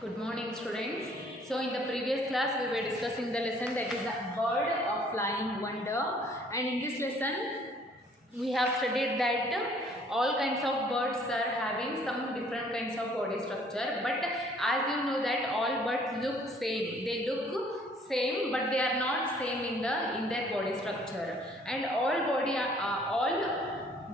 Good morning, students. So in the previous class we were discussing the lesson that is a bird of flying wonder, and in this lesson we have studied that all kinds of birds are having some different kinds of body structure, but as you know that all birds look same. They look same, but they are not same in their body structure, and all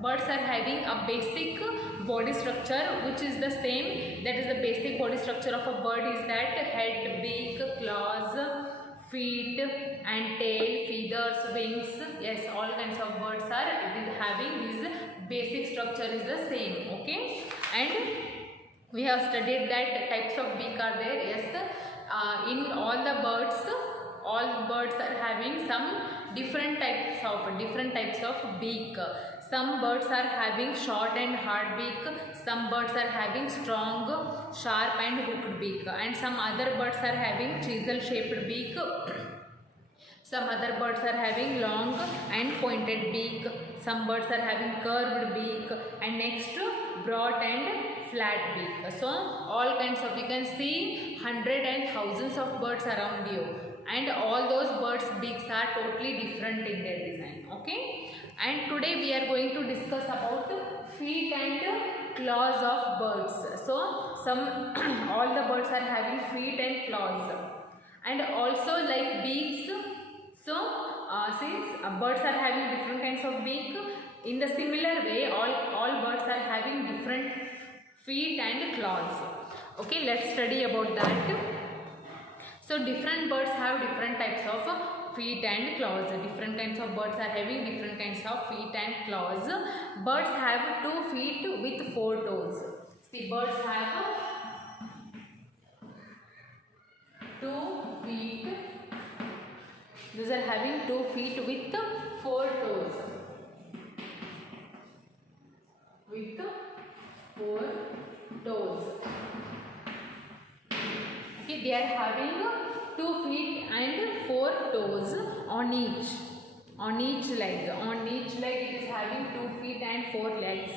birds are having a basic body structure which is the same. That is the basic body structure of a bird is that head, beak, claws, feet and tail, feathers, wings. Yes, all kinds of birds are having this basic structure is the same. Okay, and we have studied that types of beak are there. Yes, in all birds are having some different types of beak. Some birds are having short and hard beak, some birds are having strong, sharp and hooked beak, and some other birds are having chisel shaped beak. Some other birds are having long and pointed beak, some birds are having curved beak, and next broad and flat beak. So all kinds of, you can see hundreds and thousands of birds around you, and all those birds beaks are totally different in their design. Okay, and today we are going to discuss about feet and claws of birds. So all the birds are having feet and claws, and also like beaks. So since birds are having different kinds of beak, in the similar way all birds are having different feet and claws. Okay, let's study about that. So different birds have different types of feet and claws. Different kinds of birds are having different kinds of feet and claws. Birds have 2 feet with 4 toes. See, birds have 2 feet. These are having 2 feet with 4 toes. With 4 toes. Okay, they are having 2 feet and 4 toes on each leg. On each leg it is having 2 feet and 4 legs.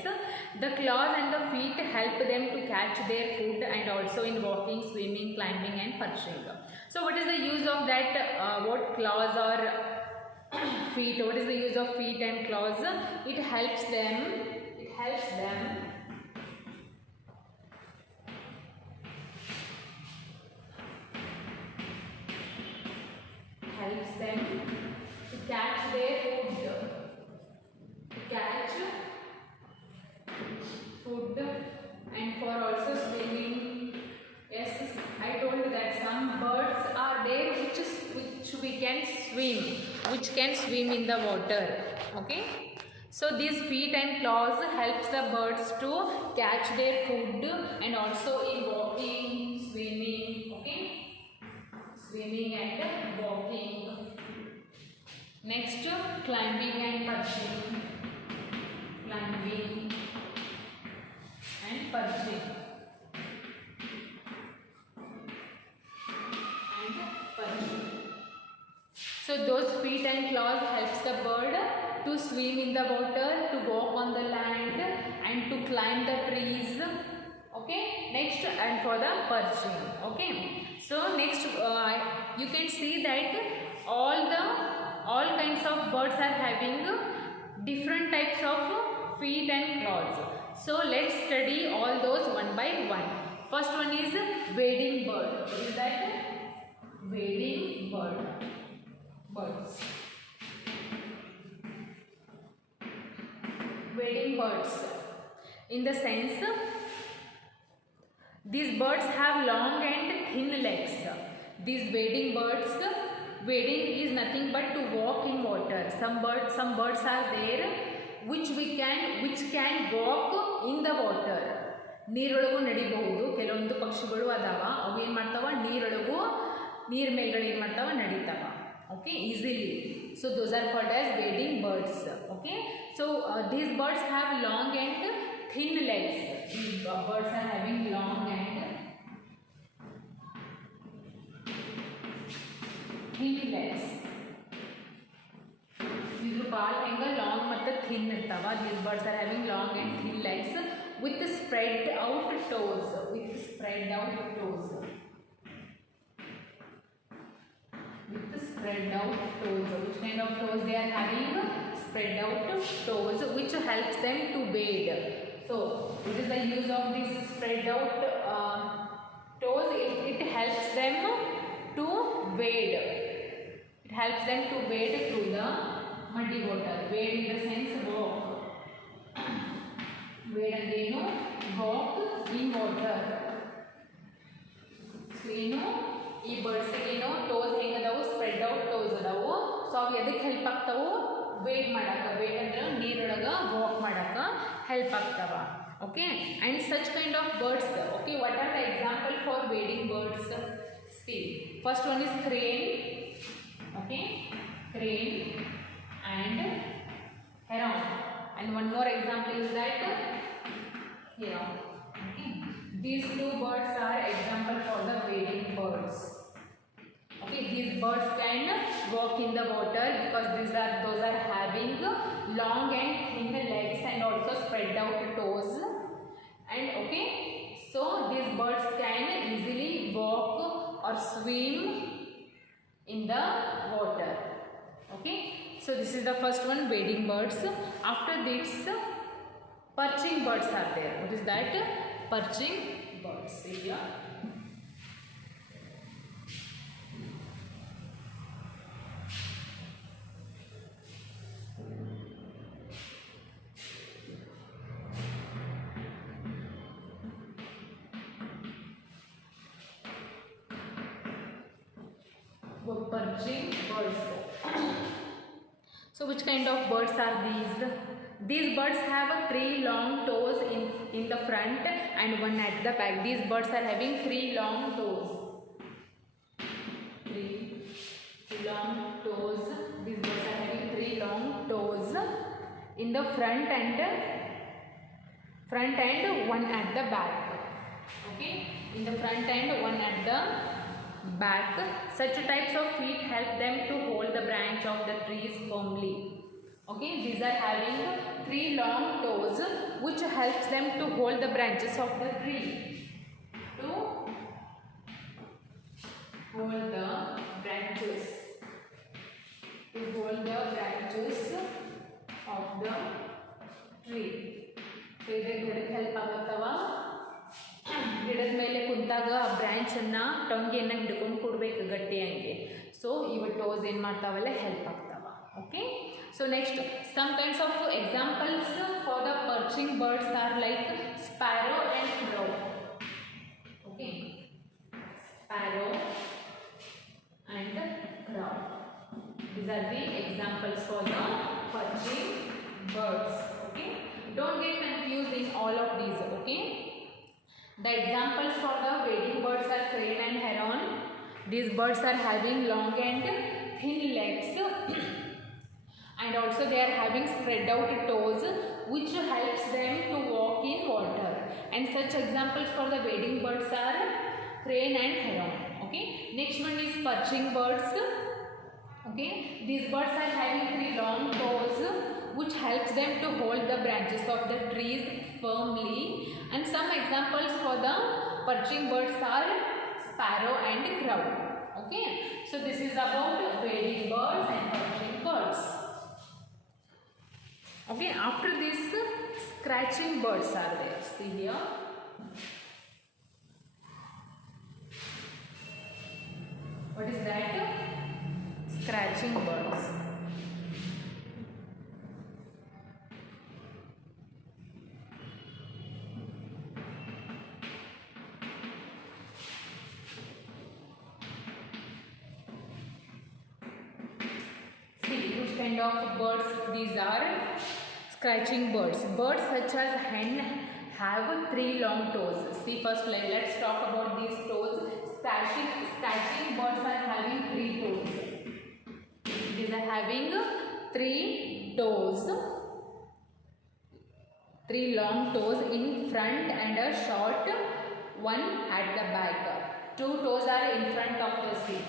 The claws and the feet help them to catch their food and also in walking, swimming, climbing and perching. So what is the use of that, what claws or feet, what is the use of feet and claws? It helps them to catch their food, and for also swimming. Yes, I told you that some birds are there which can swim in the water. Okay, so these feet and claws helps the birds to catch their food and also in walking, swimming. Okay, swimming and walking. Next, climbing and perching. Climbing and perching. So those feet and claws helps the bird to swim in the water, to walk on the land and to climb the trees. Okay, next, and for the perching. Okay, so next you can see that all kinds of birds are having different types of feet and claws. So let's study all those one by one. First one is wading bird. What is that? Wading birds. Wading birds. In the sense, these birds have long and thin legs. These wading birds, wading is nothing but to walk in water. Some birds are there which can walk in the water. ನೀರೊಳಗೂ ನಡಿಬಹುದು. ಕೆಲವೊಂದು ಪಕ್ಷಿಗಳು ಅದಾವ, ಅವು ಏನು ಮಾಡ್ತಾವ, ನೀರ್ ಮೇಲ್ಗಡೆ ಏನು ಮಾಡ್ತಾವ, ನಡಿತಾವ. Okay, easily. So those are called as wading birds. Okay, so these birds have long and thin legs. These birds are having long and thin legs. These ball henga long matte thin irtava. These birds are having long and thin legs with spread out toes. spread out toes. Which kind of toes they are having? Spread out toes, which helps them to wade. So what is the use of this spread out toes? It helps them to wade. It helps them to wade through the muddy water. Wade in the sense walk. Wade again, walk in water. So ಈ ಬರ್ಡ್ಸ್ಗೆ toes ಹೆಂಗದಾವು spread out toes ಅದಾವು. So ಅವು ಎದಕ್ಕೆ help ಆಗ್ತಾವು? Wade ಮಾಡಕ್ಕೆ. Wade ಅಂದ್ರೆ ನೀರೊಳಗೆ ವಾಕ್ ಮಾಡಕ್ಕೆ ಹೆಲ್ಪ್ ಆಗ್ತಾವ. Okay, and such kind of birds. Okay, what are the example for wading birds? See, first one is crane. Okay, crane and heron. And one more example is that heron. Okay, these two birds are example for the wading birds. Okay, these birds can walk in the water because those are having long and thin legs and also spread out toes. And okay, so these birds can easily walk or swim in the water. Okay, so this is the first one, wading birds. After this, perching birds are there. What is that? Perching birds. See here. Perching birds. So which kind of birds are these? These birds have 3 long toes in the front and 1 at the back. These birds are having 3 long toes. 3 long toes. These birds are having 3 long toes in the front and 1 at the back. Okay, in the front and 1 at the back. Such types of feet help them to hold the branch of the trees firmly. Okay, these are having 3 long toes which helps them to hold the branches of the tree. To hold the branches. To hold the branches of the tree. So ಇದಕ್ಕೆ help ಆಗುತ್ತವ. ಗಿಡದ ಮೇಲೆ ಕುಂತಾಗ ಆ ಬ್ರ್ಯಾಂಚನ್ನು ಟೊಂಗೆಯನ್ನು ಹಿಡ್ಕೊಂಡು ಕೊಡಬೇಕು ಗಟ್ಟಿಯಾಗಿ. So ಇವ toes ಏನು ಮಾಡ್ತಾವಲ್ಲ help ಆಗ್ತಾವ. Okay, so next some kinds of examples for the perching birds are like sparrow and crow. Okay, sparrow and crow. These are the examples for the perching birds. Okay, don't get confused in all of these. Okay, the examples for the wading birds are crane and heron. These birds are having long and thin legs and also they are having spread out toes which helps them to walk in water. And such examples for the wading birds are crane and heron. Okay, next one is perching birds. Okay, these birds are having 3 long toes which helps them to hold the branches of the trees firmly. And some examples for the perching birds are sparrow and crow. Okay, so this is about wading birds and perching birds. Okay, after this scratching birds are there. See here. What is that? Scratching birds. Which kind of birds these are? Scratching birds. Birds such as hen have 3 long toes. See, first let's talk about these toes. Scratching birds are having 3 toes. These are having 3 toes. 3 long toes in front and a short one at the back. 2 toes are in front of the seat.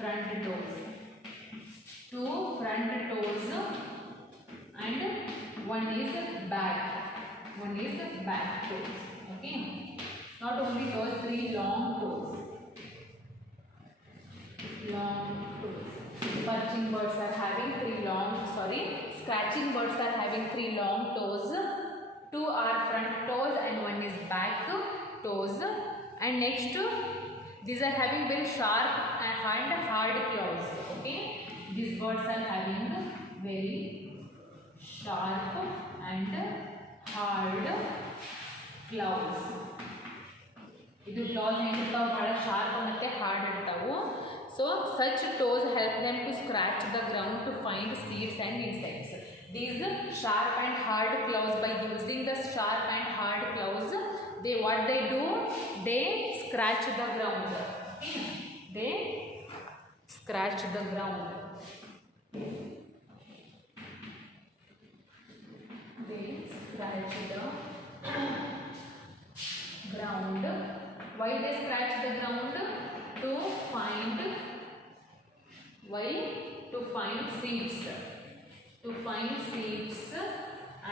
Front toes. 2 front toes and 1 is back. 1 is back toes. Okay, not only toes, 3 long toes. Long toes. scratching birds are having three long toes. Two are front toes and one is back toes. And next, these are having very sharp and hard claws. Okay, these birds are having very sharp and hard claws. ಇದು claws ಏನಿರ್ತಾವೆ ಭಾಳ sharp ಮತ್ತು hard ಇರ್ತಾವೆ. So such toes help them to scratch the ground to find seeds and insects. These sharp and hard claws, by using the sharp and hard claws, they do? They scratch the ground. They scratch the ground. They scratch the ground. Why they scratch the ground? To find seeds. To find seeds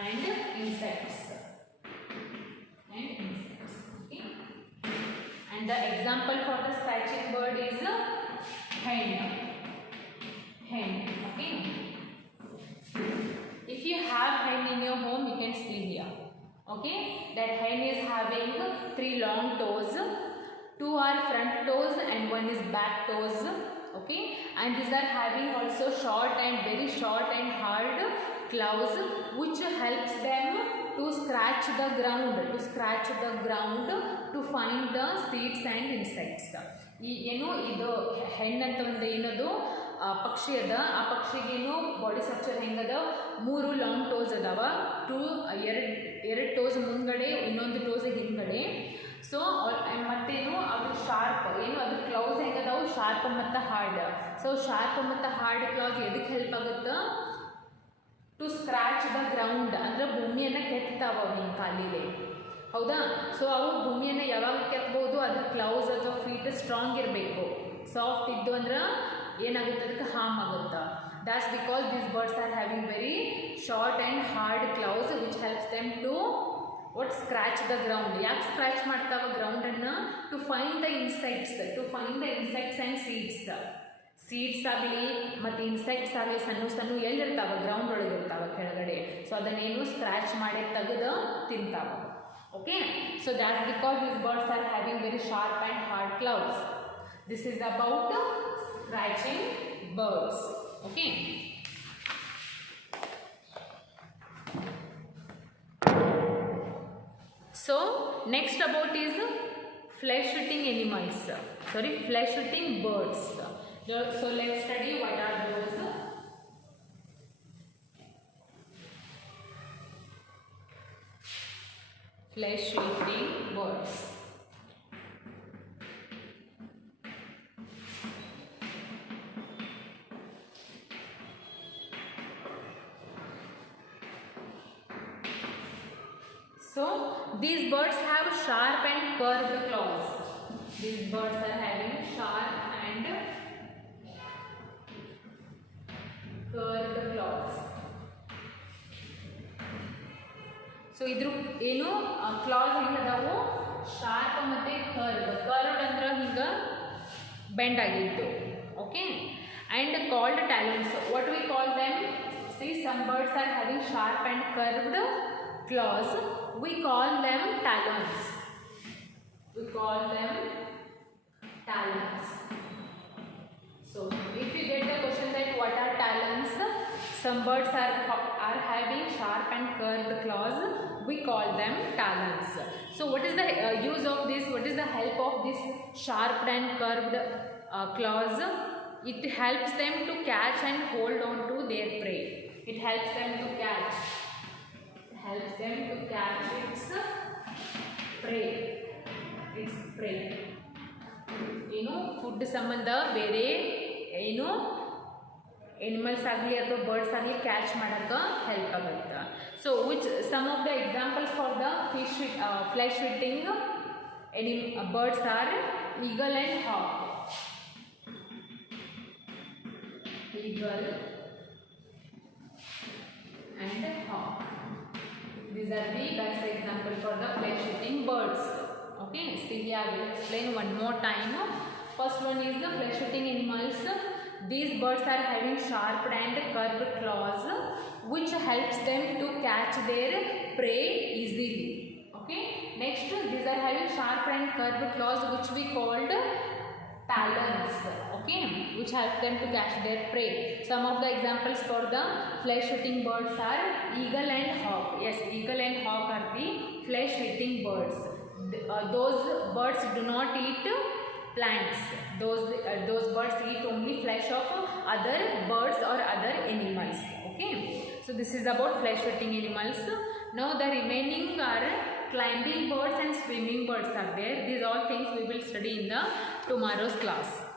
and insects. Okay. And the example for the scratching bird is hen. Okay. If you have hen in your home, you can see here. Okay, that hen is having three long toes. Two are front toes and one is back toes. Okay, and these are having also very short and hard claws, which helps them to scratch the ground to find the seeds and insects. ಏನು ಇದು ಹೆಣ್ಣು ಅಂತ ಒಂದು ಏನದು ಪಕ್ಷಿ ಅದ. ಆ ಪಕ್ಷಿಗೇನು body structure ಹೆಂಗದ, 3 ಲಾಂಗ್ ಟೋಸ್ ಅದಾವ. ಎರಡು ಟೋಸ್ ಮುಂದ್ಗಡೆ, ಇನ್ನೊಂದು ಟೋಸ್ ಹಿಂದ್ಗಡೆ. ಸೊ ಮತ್ತೇನು ಅದು ಶಾರ್ಪ್, ಏನು ಅದು ಕ್ಲೌಸ್ ಹೆಂಗದಾವು ಶಾರ್ಪ್ ಮತ್ತು ಹಾರ್ಡ್. ಸೊ ಶಾರ್ಪ್ ಮತ್ತು ಹಾರ್ಡ್ ಕ್ಲೌಸ್ ಎದಕ್ಕೆ ಹೆಲ್ಪ್ ಆಗುತ್ತೆ? ಟು ಸ್ಕ್ರ್ಯಾಚ್ ದ ಗ್ರೌಂಡ್, ಅಂದರೆ ಭೂಮಿಯನ್ನು ಕೆತ್ತಾವ ಹಿಂಗೆ ಕಾಲಿಗೆ. ಹೌದಾ? ಸೊ ಅವು ಭೂಮಿಯನ್ನು ಯಾವಾಗ ಕೆತ್ತಬಹುದು? ಅದು ಕ್ಲೌಸ್ ಅಥವಾ ಫೀಟ್ ಸ್ಟ್ರಾಂಗ್ ಇರಬೇಕು. ಸಾಫ್ಟ್ ಇದ್ದು ಅಂದ್ರೆ ಏನಾಗುತ್ತೆ, ಅದಕ್ಕೆ ಹಾರ್ಮ್ ಆಗುತ್ತೆ. That's because these birds are having very short and hard claws which helps them to scratch the ground. ಯಾಕೆ ಸ್ಕ್ರ್ಯಾಚ್ ಮಾಡ್ತಾವ ಗ್ರೌಂಡನ್ನು? To find the insects and seeds ಆಗಲಿ ಮತ್ತು ಇನ್ಸೆಕ್ಟ್ಸ್ ಆಗಲಿ ಸಣ್ಣ ಎಲ್ಲಿರ್ತಾವೆ? ಗ್ರೌಂಡ್ ಒಳಗೆ ಇರ್ತಾವೆ ಕೆಳಗಡೆ. ಸೊ ಅದನ್ನೇನು ಸ್ಕ್ರ್ಯಾಚ್ ಮಾಡಿ ತೆಗೆದು ತಿಂತಾವೆ. Okay, so that's because these birds are having very sharp and hard claws. This is about scratching birds. Okay. So next about is flesh-eating animals. Flesh-eating birds. So let's study what are those. Flesh-eating birds. So these birds have sharp and curved claws. These birds are having sharp and curved claws. So ಇದ್ರ ಏನು claws ಹೆಂಗದಾವು? Sharp ಮತ್ತು curved ಅಂದ್ರೆ ಹಿಂಗೆ bend ಆಗಿತ್ತು. Okay, and called talons. What we call them? See, some birds are having sharp and curved claws. We call them talons. So if you get the question that what are talons, some birds are having sharp and curved claws, we call them talons. So what is the use of this? What is the help of this sharp and curved claws? It helps them to catch and hold on to their prey. It helps them to catch its prey. ಏನು food ಸಂಬಂಧ ಬೇರೆ ಏನು animals ಆಗಲಿ ಅಥವಾ birds ಆಗಲಿ catch ಮಾಡೋಕ್ಕೆ help ಆಗುತ್ತೆ. So which some of the examples for the flesh eating birds are eagle and hawk. Eagle and hawk. These are the best example for the flesh-eating birds. Okay, see here I will explain one more time. First one is the flesh-eating animals. These birds are having sharp and curved claws which helps them to catch their prey easily. Okay. Next, these are having sharp and curved claws which we called talons. Okay, which help them to catch their prey. Some of the examples for the flesh-eating birds are eagle and hawk. Yes, eagle and hawk are the flesh-eating birds. Those birds do not eat plants. Those birds eat only flesh of other birds or other animals. Okay, so this is about flesh-eating animals. Now the remaining are climbing birds and swimming birds are there. These all things we will study in the tomorrow's class.